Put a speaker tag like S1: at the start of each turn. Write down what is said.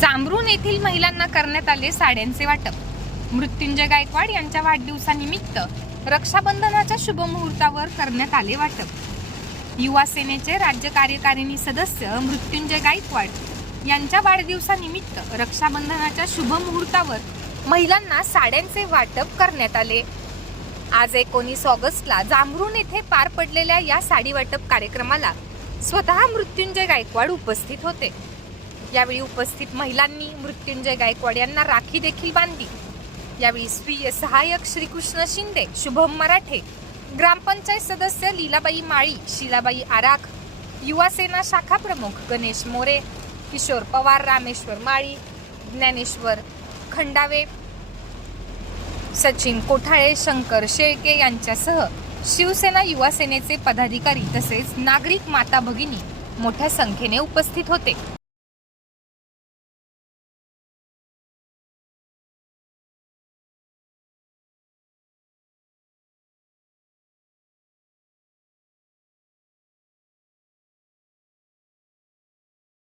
S1: जांभरून येथील महिलांना करण्यात आले साड्यांचे वाटप. मृत्युंजय गायकवाड यांच्या वाढदिवसानिमित्त रक्षाबंधनाच्या शुभमुहूर्तावर करण्यात आले वाटप. युवा सेनेचे राज्य कार्यकारिणी सदस्य मृत्युंजय गायकवाड यांच्या वाढदिवसानिमित्त रक्षाबंधनाच्या शुभमुहूर्तावर महिलांना साड्यांचे वाटप करण्यात आले. आज एकोणीस ऑगस्टला जांभरून येथे पार पडलेल्या या साडी वाटप कार्यक्रमाला स्वतः मृत्युंजय गायकवाड उपस्थित होते. यावेळी उपस्थित महिलांनी मृत्युंजय गायकवाड यांना राखी देखील बांधली. यावेळी स्वीय सहाय्यक श्रीकृष्ण शिंदे शुभम मराठे ग्रामपंचायत सदस्य लीलाबाई माळी शिलाबाई आराख युवा सेना शाखा प्रमुख गणेश मोरे किशोर पवार रामेश्वर माळी ज्ञानेश्वर खंडावे सचिन कोठाळे शंकर शेळके यांच्यासह शिवसेना युवा सेनेचे पदाधिकारी तसेच नागरिक माता भगिनी मोठ्या संख्येने उपस्थित होते.